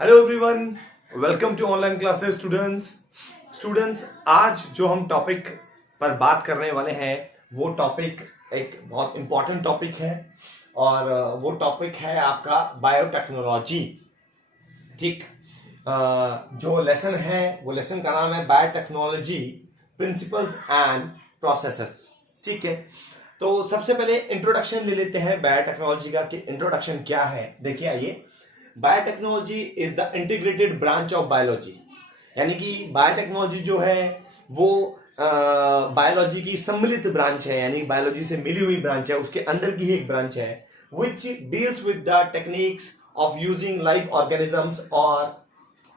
Hello everyone, welcome to online classes students. आज जो हम टॉपिक पर बात करने वाले हैं वो टॉपिक एक बहुत इंपॉर्टेंट टॉपिक है और वो टॉपिक है आपका बायोटेक्नोलॉजी। ठीक। जो लेसन है वो लेसन का नाम है बायोटेक्नोलॉजी प्रिंसिपल्स एंड प्रोसेसेस। ठीक है, तो सबसे पहले इंट्रोडक्शन ले लेते हैं बायोटेक्नोलॉजी का कि इंट्रोडक्शन क्या है। देखिए आइए, biotechnology is the integrated branch of biology, यानी कि बायोटेक्नोलॉजी जो है वो बायोलॉजी की सम्मिलित ब्रांच है, यानी बायोलॉजी से मिली हुई ब्रांच है, उसके अंदर की ही एक ब्रांच है which deals with the techniques of using live organisms और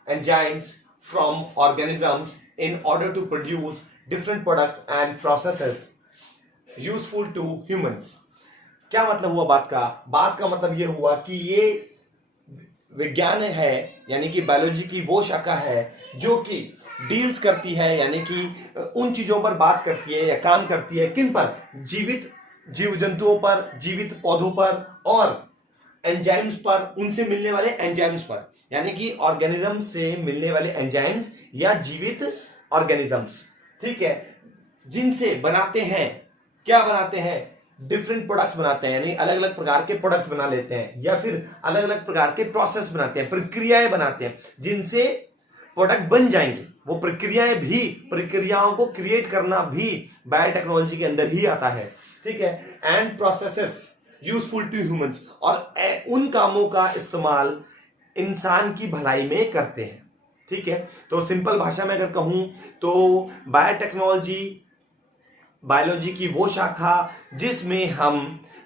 enzymes from organisms in order to produce different products and processes useful to humans। क्या मतलब हुआ बात का मतलब ये हुआ कि ये विज्ञान है, यानी कि बायोलॉजी की वो शाखा है जो कि डील्स करती है, यानी कि उन चीजों पर बात करती है या काम करती है किन पर, जीवित जीव जंतुओं पर, जीवित पौधों पर और एंजाइम्स पर, उनसे मिलने वाले एंजाइम्स पर, यानी कि ऑर्गेनिज्म से मिलने वाले एंजाइम्स या जीवित ऑर्गेनिजम्स। ठीक है, जिनसे बनाते हैं, क्या बनाते हैं, डिफरेंट प्रोडक्ट्स बनाते हैं, यानी अलग अलग प्रकार के प्रोडक्ट्स बना लेते हैं या फिर अलग अलग प्रकार के प्रोसेस बनाते हैं, प्रक्रियाएं बनाते हैं जिनसे प्रोडक्ट बन जाएंगे। वो प्रक्रियाओं को क्रिएट करना भी बायोटेक्नोलॉजी के अंदर ही आता है। ठीक है, and processes useful to humans, और उन कामों का इस्तेमाल इंसान की भलाई में करते हैं। ठीक है, तो सिंपल भाषा में अगर कहूं तो बायोटेक्नोलॉजी बायोलॉजी की वो शाखा जिसमें हम,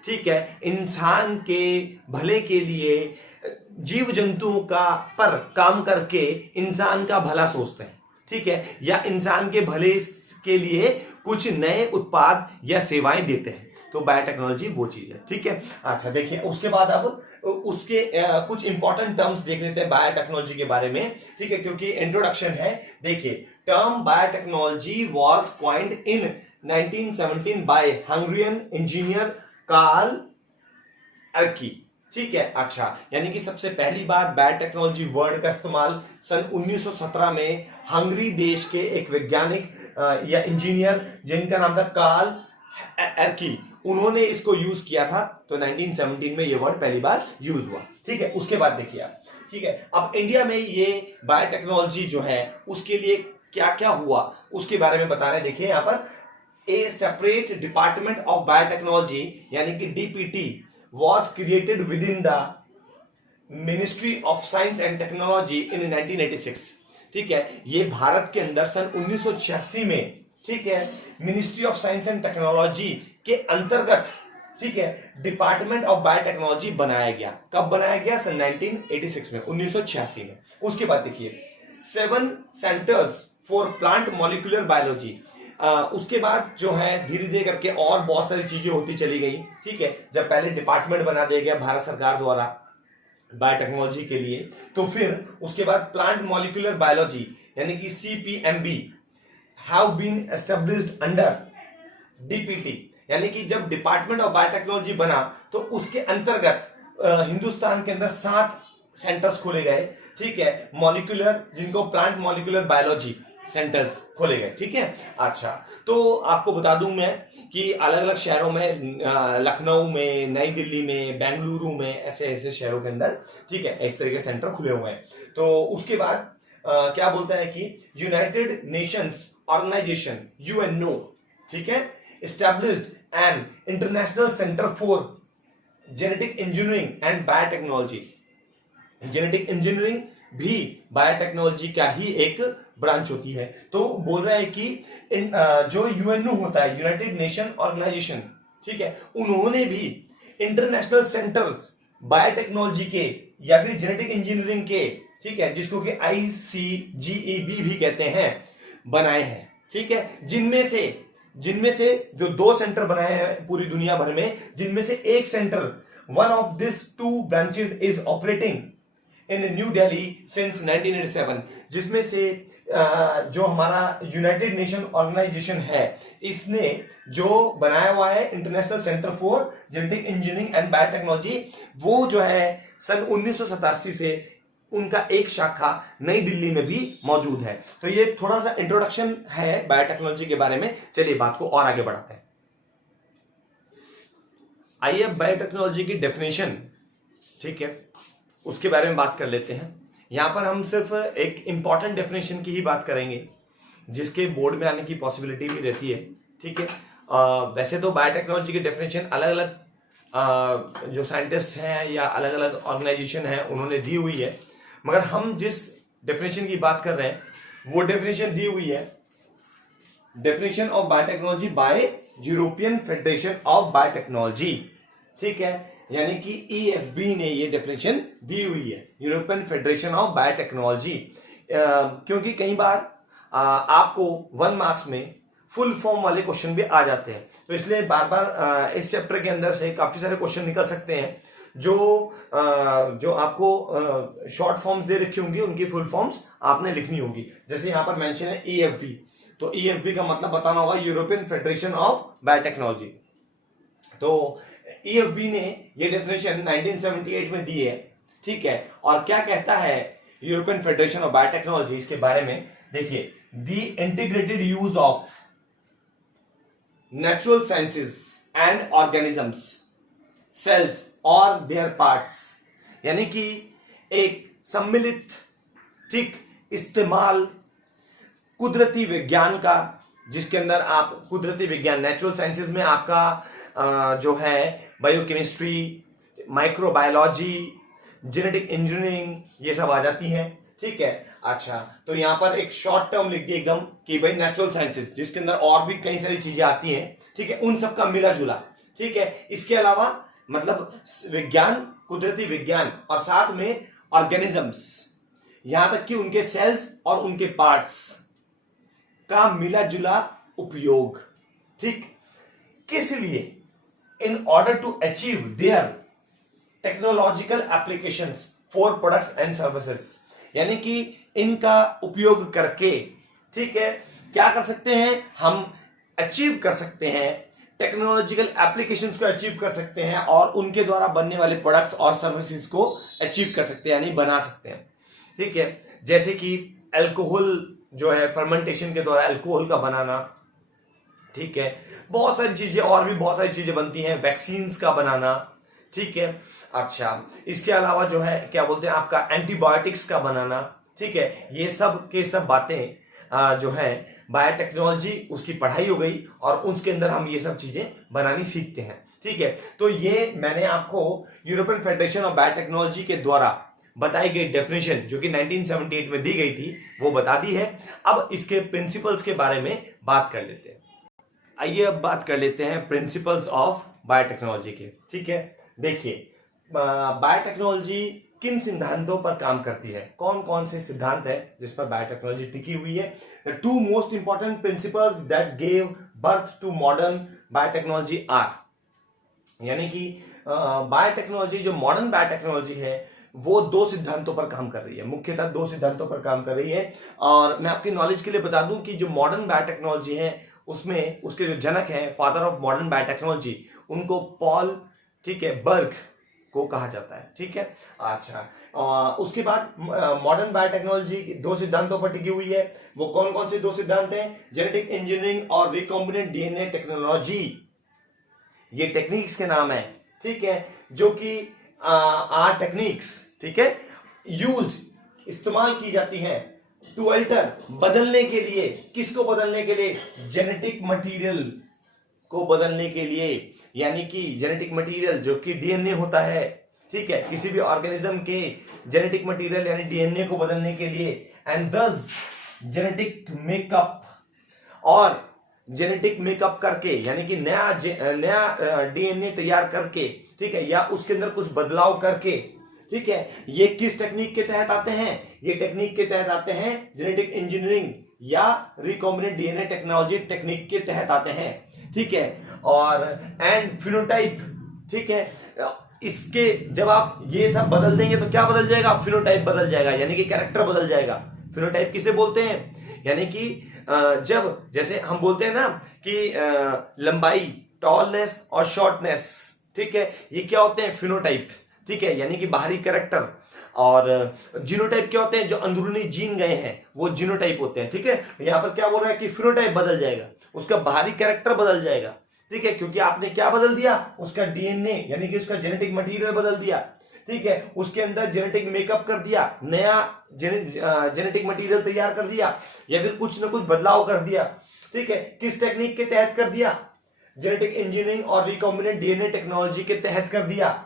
ठीक है, इंसान के भले के लिए जीव जंतुओं का पर काम करके इंसान का भला सोचते हैं। ठीक है, या इंसान के भले के लिए कुछ नए उत्पाद या सेवाएं देते हैं, तो बायोटेक्नोलॉजी वो चीज है। ठीक है, अच्छा देखिए, उसके बाद अब उसके कुछ इंपॉर्टेंट टर्म्स देख लेते हैं बायोटेक्नोलॉजी के बारे में। ठीक है, क्योंकि इंट्रोडक्शन है। देखिए, term biotechnology was coined in 1917 by Hungarian engineer Karl Ereky. ठीक है, अच्छा, यानी कि सबसे पहली बार बायोटेक्नोलॉजी वर्ड का इस्तेमाल सन 1917 में हंगरी देश के एक वैज्ञानिक या इंजीनियर जिनका नाम था कार्ल एर्की, उन्होंने इसको यूज किया था। तो 1917 में ये वर्ड पहली बार यूज हुआ। ठीक है, उसके बाद देखिए आप, ठीक है, अब इंडिया में ये बायोटेक्नोलॉजी जो है उसके लिए क्या क्या हुआ उसके बारे में बता रहे हैं। देखिए यहां पर, ए सेपरेट डिपार्टमेंट ऑफ बायोटेक्नोलॉजी यानी कि DPT was created within the Ministry of Science and Technology in 1986। ठीक है, ये भारत के अंदर सन 1986 में, ठीक है, ministry of science and technology के अंतर्गत, ठीक है, डिपार्टमेंट ऑफ बायोटेक्नोलॉजी बनाया गया। कब बनाया गया? सन 1986 में, 1986 में। उसके बाद देखिए, 7 centres for plant molecular biology. उसके बाद जो है धीरे धीरे करके और बहुत सारी चीजें होती चली गई। ठीक है, जब पहले डिपार्टमेंट बना दिया गया भारत सरकार द्वारा बायोटेक्नोलॉजी के लिए, तो फिर उसके बाद प्लांट मॉलिक्यूलर बायोलॉजी यानी कि CPMB have been established under DPT, यानी कि जब डिपार्टमेंट ऑफ बायोटेक्नोलॉजी बना तो उसके अंतर्गत हिंदुस्तान के अंदर 7 सेंटर्स खोले गए। ठीक है, मॉलिक्यूलर, जिनको प्लांट मॉलिक्यूलर बायोलॉजी सेंटर्स खोले गए। ठीक है, अच्छा, तो आपको बता दूं मैं कि अलग अलग शहरों में, लखनऊ में, नई दिल्ली में, बेंगलुरु में, ऐसे ऐसे शहरों के अंदर, ठीक है, इस तरह के सेंटर खुले हुए हैं। तो उसके बाद क्या बोलता है कि यूनाइटेड नेशंस ऑर्गेनाइजेशन यूएनओ, ठीक है, established an international centre for genetic engineering and biotechnology. Genetic engineering भी बायोटेक्नोलॉजी का ही एक ब्रांच होती है। तो बोल रहा है कि जो यूएनओ होता है, यूनाइटेड नेशन ऑर्गेनाइजेशन, ठीक है, उन्होंने भी इंटरनेशनल सेंटर्स बायोटेक्नोलॉजी के या फिर जेनेटिक इंजीनियरिंग के, ठीक है, जिसको कि ICGEB भी कहते हैं, बनाए हैं। ठीक है, जिनमें से जो 2 सेंटर बनाए हैं पूरी दुनिया भर में, जिनमें से एक centre, one of this 2 branches is operating in new Delhi since 1987, जिसमें से जो हमारा यूनाइटेड नेशन ऑर्गेनाइजेशन है, इसने जो बनाया हुआ है international centre for genetic engineering and biotechnology, वो जो है सन 1987 से उनका एक शाखा नई दिल्ली में भी मौजूद है। तो ये थोड़ा सा इंट्रोडक्शन है बायोटेक्नोलॉजी के बारे में। चलिए बात को और आगे बढ़ाते हैं। आइए अब बायोटेक्नोलॉजी की डेफिनेशन, ठीक है, उसके बारे में बात कर लेते हैं। यहां पर हम सिर्फ एक इंपॉर्टेंट डेफिनेशन की ही बात करेंगे जिसके बोर्ड में आने की पॉसिबिलिटी भी रहती है, ठीक है। वैसे तो बायोटेक्नोलॉजी की डेफिनेशन अलग अलग जो साइंटिस्ट हैं या अलग अलग ऑर्गेनाइजेशन हैं उन्होंने दी हुई है, मगर हम जिस डेफिनेशन की बात कर रहे हैं वो डेफिनेशन दी हुई है definition of biotechnology bye European federation of biotechnology, ठीक है। यानी कि EFB ने ये डेफिनेशन दी हुई है, यूरोपियन फेडरेशन ऑफ बायोटेक्नोलॉजी। क्योंकि कई बार आपको 1 मार्क्स में फुल फॉर्म वाले क्वेश्चन भी आ जाते हैं, तो इसलिए बार बार इस चैप्टर के अंदर से काफी सारे क्वेश्चन निकल सकते हैं जो आपको शॉर्ट फॉर्म्स दे रखी होंगी, उनकी फुल फॉर्म्स आपने लिखनी होगी। जैसे यहां पर मेंशन है EFB, तो EFB का मतलब बताना होगा यूरोपियन फेडरेशन ऑफ बायोटेक्नोलॉजी। तो EFB ने ये डेफिनेशन 1978 में दी है, ठीक है। और क्या कहता है यूरोपियन फेडरेशन ऑफ बायोटेक्नोलॉजी इसके बारे में, देखिए, the integrated use of natural sciences and organisms, cells और देयर पार्ट्स, यानी कि एक सम्मिलित, ठीक, इस्तेमाल कुदरती विज्ञान का, जिसके अंदर आप कुदरती विज्ञान, नेचुरल साइंसेस में आपका जो है बायोकेमिस्ट्री, माइक्रोबायोलॉजी, जेनेटिक इंजीनियरिंग, ये सब आ जाती हैं, ठीक है। अच्छा, तो यहां पर एक शॉर्ट टर्म लिख दिए एकदम कि भाई नेचुरल साइंसेस, जिसके अंदर और भी कई सारी चीजें आती हैं, ठीक है, उन सब का मिला जुला, ठीक है। इसके अलावा मतलब विज्ञान, कुदरती विज्ञान, और साथ में ऑर्गेनिजम्स, यहां तक कि उनके सेल्स और उनके पार्ट्स का मिला जुला उपयोग, ठीक, किस लिए? In order to achieve their technological applications for products and services, यानी कि इनका उपयोग करके, ठीक है, क्या कर सकते हैं हम? अचीव कर सकते हैं, टेक्नोलॉजिकल एप्लीकेशंस को अचीव कर सकते हैं और उनके द्वारा बनने वाले प्रोडक्ट्स और सर्विसेज को अचीव कर सकते हैं, यानी बना सकते हैं, ठीक है। जैसे कि अल्कोहल जो है, फर्मेंटेशन के द्वारा अल्कोहल का बनाना, ठीक है, बहुत सारी चीजें, और भी बहुत सारी चीजें बनती हैं, वैक्सीन्स का बनाना, ठीक है। अच्छा, इसके अलावा जो है क्या बोलते हैं आपका एंटीबायोटिक्स का बनाना, ठीक है, ये सब के सब बातें जो है बायोटेक्नोलॉजी, उसकी पढ़ाई हो गई और उसके अंदर हम ये सब चीजें बनानी सीखते हैं, ठीक है। तो ये मैंने आपको यूरोपियन फेडरेशन ऑफ बायोटेक्नोलॉजी के द्वारा बताई गई डेफिनेशन, जो कि 1978 में दी गई थी, वो बता दी है। अब इसके प्रिंसिपल्स के बारे में बात कर लेते हैं। आइए अब बात कर लेते हैं प्रिंसिपल्स ऑफ बायोटेक्नोलॉजी के, ठीक है। देखिए, बायोटेक्नोलॉजी किन सिद्धांतों पर काम करती है, कौन कौन से सिद्धांत है जिस पर बायोटेक्नोलॉजी टिकी हुई है? The 2 most important principles that gave birth to modern biotechnology are, यानी कि बायोटेक्नोलॉजी, जो मॉडर्न बायोटेक्नोलॉजी है, वो 2 सिद्धांतों पर काम कर रही है, मुख्यतः 2 सिद्धांतों पर काम कर रही है। और मैं आपकी नॉलेज के लिए बता दूं कि जो मॉडर्न बायोटेक्नोलॉजी है, उसमें उसके जो जनक हैं, फादर ऑफ मॉडर्न बायोटेक्नोलॉजी, उनको पॉल, ठीक है, बर्ग को कहा जाता है, ठीक है। अच्छा, उसके बाद मॉडर्न बायोटेक्नोलॉजी 2 सिद्धांतों पर टिकी हुई है। वो कौन कौन से 2 सिद्धांत हैं? जेनेटिक इंजीनियरिंग और रिकॉम्बिनेंट DNA टेक्नोलॉजी, ये टेक्निक्स के नाम है, ठीक है, जो कि आर टेक्निक्स, ठीक है, यूज, इस्तेमाल की जाती हैं टू अल्टर, बदलने के लिए, किसको बदलने के लिए? जेनेटिक मटेरियल को बदलने के लिए, यानी कि जेनेटिक मटेरियल जो कि DNA होता है, ठीक है, किसी भी ऑर्गेनिज्म के जेनेटिक मटेरियल यानी DNA को बदलने के लिए, एंड दस जेनेटिक मेकअप, और जेनेटिक मेकअप करके, यानी कि नया DNA तैयार करके, ठीक है, या उसके अंदर कुछ बदलाव करके, ठीक है, ये किस टेक्निक के तहत आते हैं? ये टेक्निक के तहत आते हैं जेनेटिक इंजीनियरिंग या रिकॉम्बिनेंट DNA टेक्नोलॉजी टेक्निक के तहत आते हैं, ठीक है। और एंड फिनोटाइप, ठीक है, इसके जब आप ये सब बदल देंगे तो क्या बदल जाएगा? फिनोटाइप बदल जाएगा, यानी कि कैरेक्टर बदल जाएगा। फिनोटाइप किसे बोलते हैं? यानी कि जब, जैसे हम बोलते हैं ना कि लंबाई, टॉलनेस और शॉर्टनेस, ठीक है, ये क्या होते हैं? फिनोटाइप, ठीक है, यानी कि बाहरी कैरेक्टर। और जीनोटाइप क्या होते हैं, जो अंदरूनी जीन गए हैं वो जीनोटाइप होते हैं। ठीक है, यहाँ पर क्या बोल रहा है कि फिनोटाइप बदल जाएगा, उसका बाहरी कैरेक्टर बदल जाएगा। ठीक है, क्योंकि आपने क्या बदल दिया, उसका डीएनए यानी कि उसका जेनेटिक मटेरियल बदल दिया। ठीक है, उसके अंदर जेनेटिक मेकअप कर दिया, नया जेनेटिक मटेरियल तैयार कर दिया, या फिर कुछ ना कुछ बदलाव कर दिया। ठीक है, किस टेक्निक के तहत कर दिया, जेनेटिक इंजीनियरिंग और रिकॉम्बिनेंट डीएनए टेक्नोलॉजी के तहत कर दिया।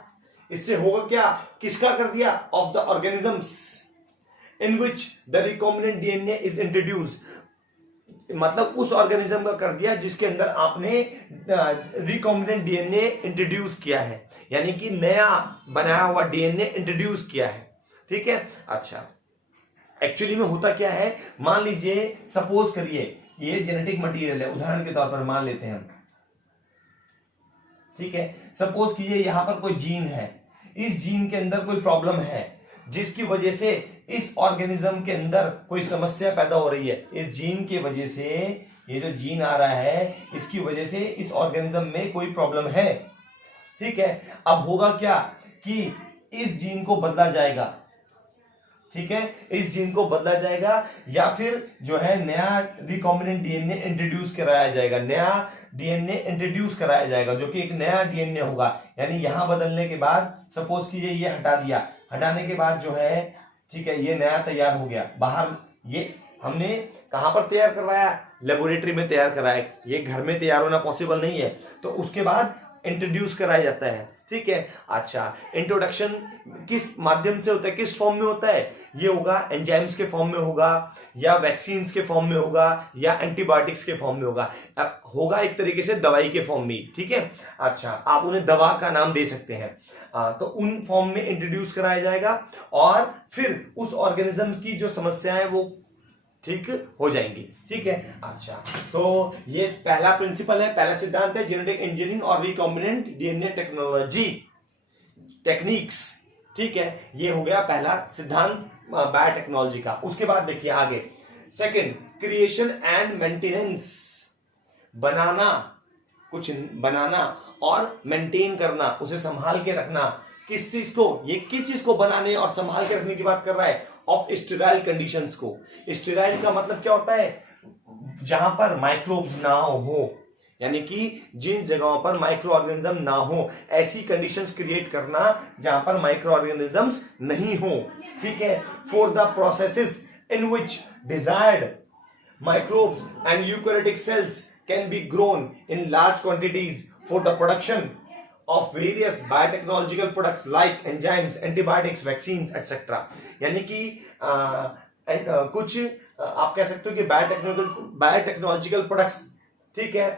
इससे होगा क्या, किसका कर दिया, of the organisms in which the recombinant DNA is introduce, मतलब उस ऑर्गेनिज्म का कर दिया जिसके अंदर आपने रिकॉम्बिनेंट डीएनए इंट्रोड्यूस किया है, यानी कि नया बनाया हुआ डीएनए इंट्रोड्यूस किया है। ठीक है, अच्छा एक्चुअली में होता क्या है, मान लीजिए सपोज करिए ये जेनेटिक मटेरियल है, उदाहरण के तौर पर मान लेते हैं हम। ठीक है, सपोज कीजिए यहां पर कोई जीन है, इस जीन के अंदर कोई प्रॉब्लम है जिसकी वजह से इस ऑर्गेनिज्म के अंदर कोई समस्या पैदा हो रही है। इस जीन की वजह से, ये जो जीन आ रहा है इसकी वजह से इस ऑर्गेनिज्म में कोई प्रॉब्लम है। ठीक है, अब होगा क्या कि इस जीन को बदला जाएगा। ठीक है, इस जीन को बदला जाएगा या फिर जो है नया रिकॉम्बिनेंट डीएनए इंट्रोड्यूस कराया जाएगा, नया डीएनए इंट्रोड्यूस कराया जाएगा जो कि एक नया डीएनए होगा। यानी यहां बदलने के बाद सपोज कीजिए ये हटा दिया, हटाने के बाद जो है ठीक है ये नया तैयार हो गया बाहर। ये हमने कहां पर तैयार करवाया, लेबोरेटरी में तैयार कराया, ये घर में तैयार होना पॉसिबल नहीं है, तो उसके बाद इंट्रोड्यूस कराया जाता है। ठीक है, अच्छा इंट्रोडक्शन किस माध्यम से होता है, किस फॉर्म में होता है, ये होगा एंजाइम्स के फॉर्म में होगा, या वैक्सीन्स के फॉर्म में होगा, या एंटीबायोटिक्स के फॉर्म में होगा एक तरीके से दवाई के फॉर्म में। ठीक है, अच्छा आप उन्हें दवा का नाम दे सकते हैं। तो उन फॉर्म में इंट्रोड्यूस कराया जाएगा और फिर उस ऑर्गेनिज्म की जो समस्या है वो ठीक हो जाएंगी। ठीक है, अच्छा तो ये पहला प्रिंसिपल है, पहला सिद्धांत है जेनेटिक इंजीनियरिंग और रिकॉम्बिनेंट डीएनए टेक्नोलॉजी टेक्निक्स। ठीक है, ये हो गया पहला सिद्धांत बायोटेक्नोलॉजी का। उसके बाद देखिए आगे, सेकंड क्रिएशन एंड मेंटेनेंस, बनाना, कुछ बनाना और मेंटेन करना, उसे संभाल के रखना। किस चीज को, ये किस चीज को बनाने और संभाल के रखने की बात कर रहा है, ऑफ स्टेराइल कंडीशंस को। स्टेराइल का मतलब क्या होता है, जहां पर माइक्रोब्स ना हो, यानी कि जिन जगहों पर माइक्रो ऑर्गेनिज्म ना हो, ऐसी कंडीशंस क्रिएट करना जहां पर माइक्रो ऑर्गेनिजम्स नहीं हो। ठीक है, for the processes in which desired microbes and eukaryotic cells can be grown in large quantities for the production of various biotechnological products like enzymes, antibiotics, vaccines, etc. यानी कि कुछ आप कह सकते हो कि बायोटेक्नोलॉजिकल प्रोडक्ट्स, ठीक है,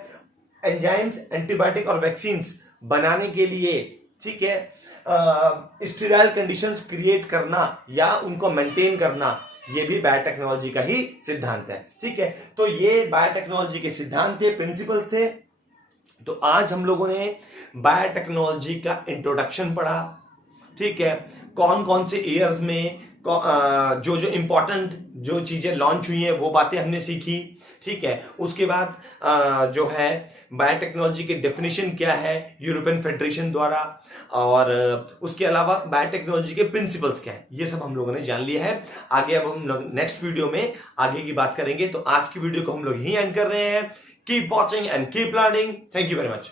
एंजाइम्स, एंटीबायोटिक और वैक्सीन्स बनाने के लिए, ठीक है, स्टेराइल कंडीशंस क्रिएट करना या उनको मेंटेन करना, ये भी बायोटेक्नोलॉजी का ही सिद्धांत है। ठीक है, तो ये बायोटेक्नोलॉजी के सिद्धांत थे, प्रिंसिपल्स थे। तो आज हम लोगों ने बायोटेक्नोलॉजी का इंट्रोडक्शन पढ़ा। ठीक है, कौन कौन से ईयर्स में जो जो इंपॉर्टेंट जो चीजें लॉन्च हुई हैं वो बातें हमने सीखी। ठीक है, उसके बाद जो है बायोटेक्नोलॉजी की डेफिनेशन क्या है यूरोपियन फेडरेशन द्वारा, और उसके अलावा बायोटेक्नोलॉजी के प्रिंसिपल्स क्या है, ये सब हम लोगों ने जान लिया है। आगे अब हम नेक्स्ट वीडियो में आगे की बात करेंगे। तो आज की वीडियो को हम लोग यहीं एंड कर रहे हैं। Keep watching and keep learning. Thank you very much.